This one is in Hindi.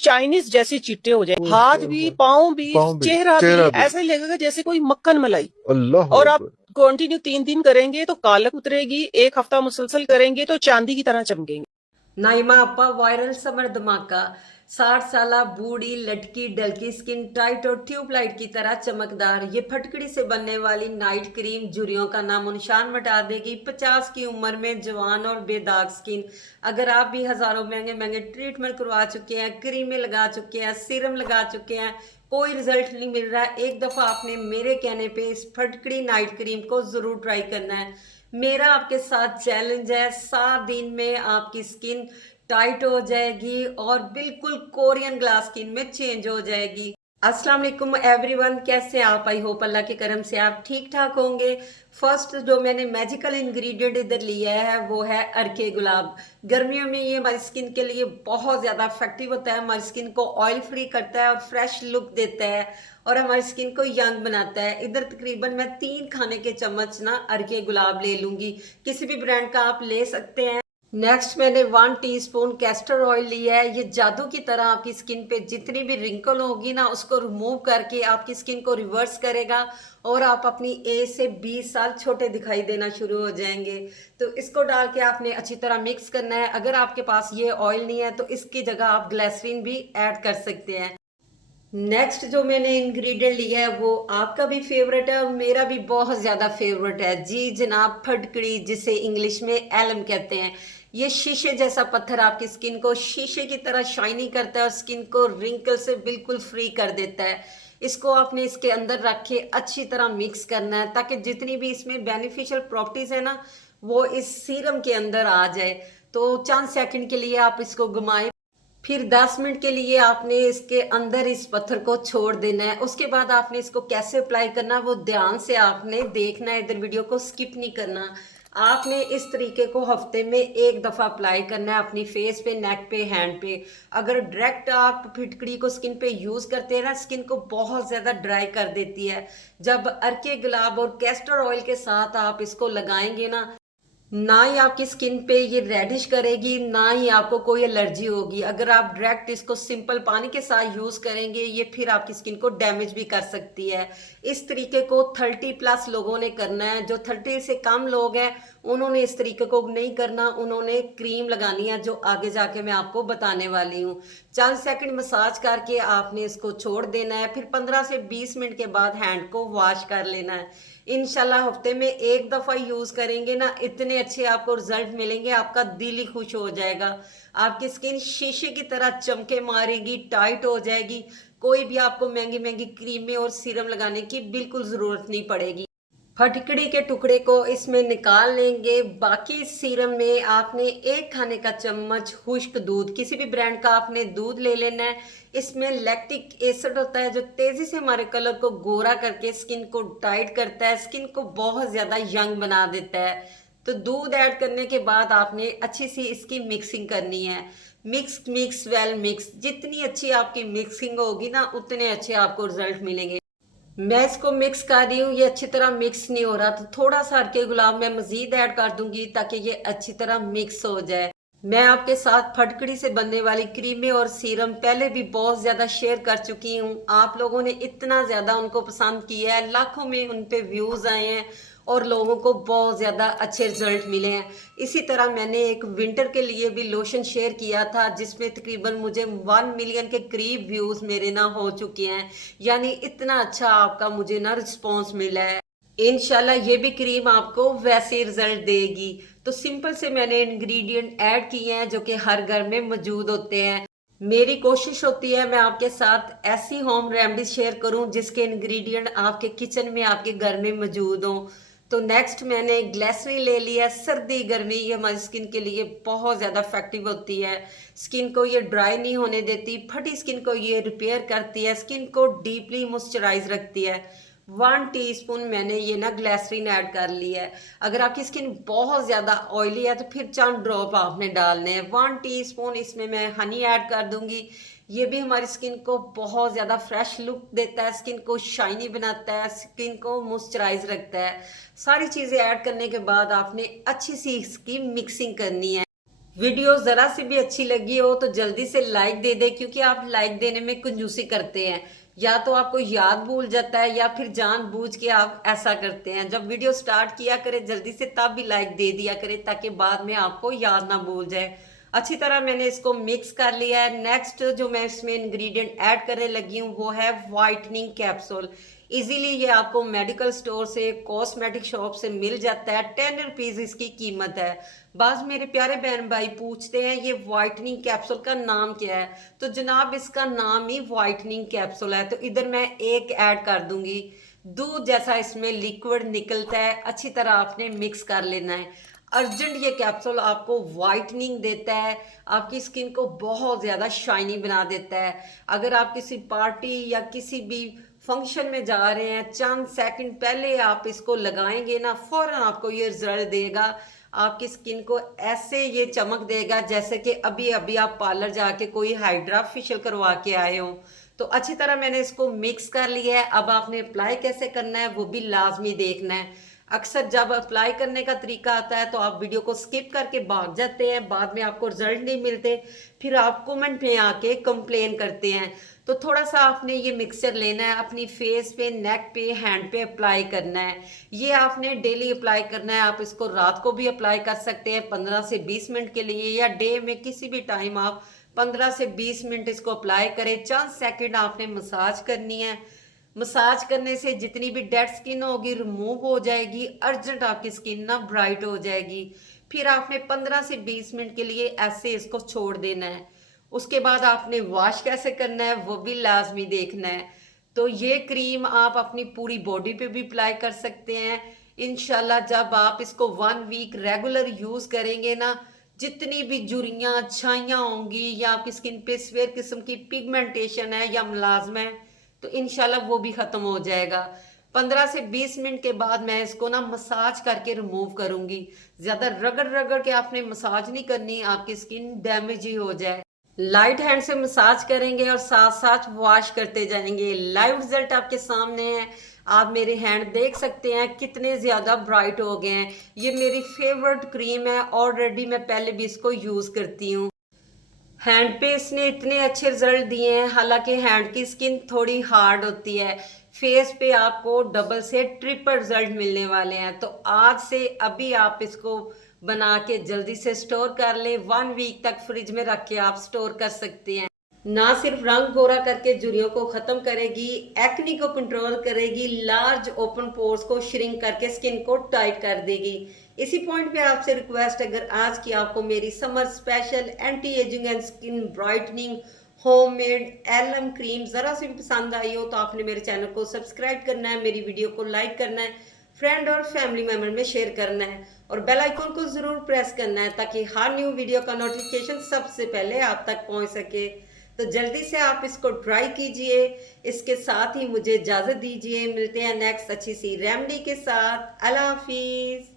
चाइनीज जैसे चिट्टे हो जाए, हाथ भी, पाँव भी, चेहरा भी ऐसा लगेगा जैसे कोई मक्खन मलाई। अल्लाह और आप अकबर। कंटिन्यू 3 दिन करेंगे तो कालक उतरेगी, 1 हफ्ता मुसलसल करेंगे तो चांदी की तरह चमकेंगे। नाइमा अपा वायरल समर धमाका। 60 साल बूढ़ी लटकी डलकी स्किन टाइट और ट्यूबलाइट की तरह चमकदार। ये फटकड़ी से बनने वाली नाइट क्रीम झुर्रियों का नामो निशान मिटा देगी। 50 की उम्र में जवान और बेदाग स्किन। अगर आप भी हजारों महंगे महंगे ट्रीटमेंट करवा चुके हैं, क्रीमें लगा चुके हैं, सीरम लगा चुके हैं, कोई रिजल्ट नहीं मिल रहा, एक दफा आपने मेरे कहने पे इस फटकड़ी नाइट क्रीम को जरूर ट्राई करना है। मेरा आपके साथ चैलेंज है, 7 दिन में आपकी स्किन टाइट हो जाएगी और बिल्कुल कोरियन ग्लास स्किन में चेंज हो जाएगी। अस्सलाम वालेकुम एवरीवन, कैसे आप? आई होप अल्लाह के करम से आप ठीक ठाक होंगे। फर्स्ट जो मैंने मैजिकल इंग्रेडिएंट इधर लिया है वो है अर्के गुलाब। गर्मियों में ये हमारी स्किन के लिए बहुत ज़्यादा इफेक्टिव होता है। हमारी स्किन को ऑयल फ्री करता है और फ्रेश लुक देता है और हमारी स्किन को यंग बनाता है। इधर तकरीबन मैं 3 खाने के चम्मच ना अर्के गुलाब ले लूंगी। किसी भी ब्रांड का आप ले सकते हैं। नेक्स्ट मैंने 1 टीस्पून कैस्टर ऑयल लिया है। ये जादू की तरह आपकी स्किन पे जितनी भी रिंकल होगी ना उसको रिमूव करके आपकी स्किन को रिवर्स करेगा और आप अपनी एज से 20 साल छोटे दिखाई देना शुरू हो जाएंगे। तो इसको डाल के आपने अच्छी तरह मिक्स करना है। अगर आपके पास ये ऑयल नहीं है तो इसकी जगह आप ग्लिसरीन भी ऐड कर सकते हैं। नेक्स्ट जो मैंने इंग्रेडिएंट लिया है वो आपका भी फेवरेट है और मेरा भी बहुत ज़्यादा फेवरेट है जी जनाब, फटकड़ी, जिसे इंग्लिश में एलम कहते हैं। ये शीशे जैसा पत्थर आपकी स्किन को शीशे की तरह शाइनी करता है और स्किन को रिंकल से बिल्कुल फ्री कर देता है। इसको आपने इसके अंदर रख के अच्छी तरह मिक्स करना है ताकि जितनी भी इसमें बेनिफिशियल प्रॉपर्टीज है ना वो इस सीरम के अंदर आ जाए। तो चंद सेकंड के लिए आप इसको घुमाएं, फिर 10 मिनट के लिए आपने इसके अंदर इस पत्थर को छोड़ देना है। उसके बाद आपने इसको कैसे अप्लाई करना वो ध्यान से आपने देखना है, इधर वीडियो को स्किप नहीं करना। आपने इस तरीके को हफ्ते में 1 दफ़ा अप्लाई करना है अपनी फेस पे, नेक पे, हैंड पे। अगर डायरेक्ट आप फिटकड़ी को स्किन पे यूज करते हैं ना, स्किन को बहुत ज्यादा ड्राई कर देती है। जब अर्के गुलाब और कैस्टर ऑयल के साथ आप इसको लगाएंगे ना ही आपकी स्किन पे ये रेडिश करेगी, ना ही आपको कोई एलर्जी होगी। अगर आप डायरेक्ट इसको सिंपल पानी के साथ यूज करेंगे ये फिर आपकी स्किन को डैमेज भी कर सकती है। इस तरीके को 30+ लोगों ने करना है। जो 30 से कम लोग हैं उन्होंने इस तरीके को नहीं करना, उन्होंने क्रीम लगानी है जो आगे जाके मैं आपको बताने वाली हूँ। चंद सेकंड मसाज करके आपने इसको छोड़ देना है, फिर 15 से 20 मिनट के बाद हैंड को वॉश कर लेना है। इंशाल्लाह हफ्ते में 1 दफ़ा यूज करेंगे ना, इतने अच्छे आपको रिजल्ट मिलेंगे, आपका दिल ही खुश हो जाएगा। आपकी स्किन शीशे की तरह चमके मारेगी, टाइट हो जाएगी। कोई भी आपको महंगी महंगी क्रीमें और सीरम लगाने की बिल्कुल जरूरत नहीं पड़ेगी। फटकड़ी के टुकड़े को इसमें निकाल लेंगे। बाकी सीरम में आपने 1 खाने का चम्मच खुश्क दूध, किसी भी ब्रांड का आपने दूध ले लेना है। इसमें लैक्टिक एसिड होता है जो तेजी से हमारे कलर को गोरा करके स्किन को टाइट करता है, स्किन को बहुत ज्यादा यंग बना देता है। तो दूध ऐड करने के बाद आपने अच्छी सी इसकी मिक्सिंग करनी है। मिक्स मिक्स वेल मिक्स, जितनी अच्छी आपकी मिक्सिंग होगी ना उतने अच्छे आपको रिजल्ट मिलेंगे। मैं इसको मिक्स कर रही हूँ, ये अच्छी तरह मिक्स नहीं हो रहा तो थोड़ा सा अर्के गुलाब मैं मजीद ऐड कर दूंगी ताकि ये अच्छी तरह मिक्स हो जाए। मैं आपके साथ फटकड़ी से बनने वाली क्रीमें और सीरम पहले भी बहुत ज्यादा शेयर कर चुकी हूँ। आप लोगों ने इतना ज्यादा उनको पसंद किया है, लाखों में उन पे व्यूज आए हैं और लोगों को बहुत ज़्यादा अच्छे रिजल्ट मिले हैं। इसी तरह मैंने एक विंटर के लिए भी लोशन शेयर किया था जिसमें तकरीबन मुझे 1 मिलियन के करीब व्यूज़ मेरे ना हो चुके हैं। यानी इतना अच्छा आपका मुझे ना रिस्पॉन्स मिला है। इनशाला ये भी क्रीम आपको वैसे रिजल्ट देगी। तो सिंपल से मैंने इंग्रेडिएंट ऐड किए हैं जो कि हर घर में मौजूद होते हैं। मेरी कोशिश होती है मैं आपके साथ ऐसी होम रेमेडी शेयर करूं जिसके इंग्रेडिएंट आपके किचन में, आपके घर में मौजूद हों। तो नेक्स्ट मैंने ग्लिसरीन ले लिया। सर्दी गर्मी ये हमारी स्किन के लिए बहुत ज़्यादा इफेक्टिव होती है। स्किन को ये ड्राई नहीं होने देती, फटी स्किन को ये रिपेयर करती है, स्किन को डीपली मॉइस्चराइज रखती है। 1 टीस्पून मैंने ये ना ग्लिसरीन ऐड कर लिया है। अगर आपकी स्किन बहुत ज़्यादा ऑयली है तो फिर चंद ड्रॉप आपने डालने हैं। 1 टीस्पून इसमें मैं हनी ऐड कर दूंगी। ये भी हमारी स्किन को बहुत ज़्यादा फ्रेश लुक देता है, स्किन को शाइनी बनाता है, स्किन को मॉइस्चराइज रखता है। सारी चीज़ें ऐड करने के बाद आपने अच्छी सी इसकी मिक्सिंग करनी है। वीडियो ज़रा सी भी अच्छी लगी हो तो जल्दी से लाइक दे दे, क्योंकि आप लाइक देने में कंजूसी करते हैं। या तो आपको याद भूल जाता है या फिर जानबूझ के आप ऐसा करते हैं। जब वीडियो स्टार्ट किया करें जल्दी से, तब भी लाइक दे दिया करें ताकि बाद में आपको याद ना भूल जाए। अच्छी तरह मैंने इसको मिक्स कर लिया है। नेक्स्ट जो मैं इसमें इंग्रेडिएंट ऐड करने लगी हूँ वो है वाइटनिंग कैप्सूल। इजीली ये आपको मेडिकल स्टोर से, कॉस्मेटिक शॉप से मिल जाता है। 10 रुपीज़ इसकी कीमत है। बस मेरे प्यारे बहन भाई पूछते हैं ये वाइटनिंग कैप्सूल का नाम क्या है, तो जनाब इसका नाम ही वाइटनिंग कैप्सूल है। तो इधर मैं एक ऐड कर दूंगी। दूध जैसा इसमें लिक्विड निकलता है, अच्छी तरह आपने मिक्स कर लेना है। अर्जेंट ये कैप्सूल आपको वाइटनिंग देता है, आपकी स्किन को बहुत ज़्यादा शाइनी बना देता है। अगर आप किसी पार्टी या किसी भी फंक्शन में जा रहे हैं, चंद सेकंड पहले आप इसको लगाएंगे ना, फौरन आपको ये रिजल्ट देगा। आपकी स्किन को ऐसे ये चमक देगा जैसे कि अभी अभी आप पार्लर जाके कोई हाइड्रा फेशियल करवा के आए हो। तो अच्छी तरह मैंने इसको मिक्स कर लिया है। अब आपने अप्लाई कैसे करना है वो भी लाजमी देखना है। अक्सर जब अप्लाई करने का तरीका आता है तो आप वीडियो को स्किप करके भाग जाते हैं, बाद में आपको रिजल्ट नहीं मिलते, फिर आप कमेंट में आके कंप्लेन करते हैं। तो थोड़ा सा आपने ये मिक्सचर लेना है, अपनी फेस पे, नेक पे, हैंड पे अप्लाई करना है। ये आपने डेली अप्लाई करना है। आप इसको रात को भी अप्लाई कर सकते हैं 15 से 20 मिनट के लिए, या डे में किसी भी टाइम आप 15 से 20 मिनट इसको अप्लाई करें। चंद सेकंड आपने मसाज करनी है। मसाज करने से जितनी भी डेड स्किन होगी रिमूव हो जाएगी। अर्जेंट आपकी स्किन ना ब्राइट हो जाएगी। फिर आपने 15 से 20 मिनट के लिए ऐसे इसको छोड़ देना है। उसके बाद आपने वॉश कैसे करना है वो भी लाजमी देखना है। तो ये क्रीम आप अपनी पूरी बॉडी पे भी अप्लाई कर सकते हैं। इंशाल्लाह जब आप इसको 1 वीक रेगुलर यूज करेंगे ना, जितनी भी झुर्रियाँ, छाइयाँ होंगी या आपकी स्किन पे स्वेयर किस्म की पिगमेंटेशन है या मुलाजमा है, तो इंशाल्लाह वो भी खत्म हो जाएगा। 15 से 20 मिनट के बाद मैं इसको ना मसाज करके रिमूव करूंगी। ज्यादा रगड़ रगड़ के आपने मसाज नहीं करनी, आपकी स्किन डैमेज ही हो जाए। लाइट हैंड से मसाज करेंगे और साथ साथ वॉश करते जाएंगे। लाइव रिजल्ट आपके सामने है। आप मेरे हैंड देख सकते हैं कितने ज़्यादा ब्राइट हो गए हैं। ये मेरी फेवरेट क्रीम है, ऑलरेडी मैं पहले भी इसको यूज़ करती हूँ। हैंड पे इसने इतने अच्छे रिजल्ट दिए हैं। हालांकि हैंड की स्किन थोड़ी हार्ड होती है, फेस पे आपको डबल से ट्रिपल रिजल्ट मिलने वाले हैं। तो आज से अभी आप इसको बना के जल्दी से स्टोर कर ले। 1 वीक तक फ्रिज में रख के आप स्टोर कर सकते हैं। ना सिर्फ रंग गोरा करके झुर्रियों को खत्म करेगी, एक्नी को कंट्रोल करेगी, लार्ज ओपन पोर्स को श्रिंक करके स्किन को टाइट कर देगी। इसी पॉइंट पे आपसे रिक्वेस्ट, अगर आज की आपको मेरी summer special anti ageing and skin brightening homemade alum cream जरा सी भी पसंद आई हो तो आपने मेरे चैनल को सब्सक्राइब करना है, मेरी वीडियो को लाइक करना है, फ्रेंड और फैमिली मेंबर में शेयर करना है और बेल आइकन को जरूर प्रेस करना है ताकि हर न्यू वीडियो का नोटिफिकेशन सबसे पहले आप तक पहुंच सके। तो जल्दी से आप इसको ट्राई कीजिए। इसके साथ ही मुझे इजाजत दीजिए। मिलते हैं नेक्स्ट अच्छी सी रेमेडी के साथ। अल्लाह हाफिज।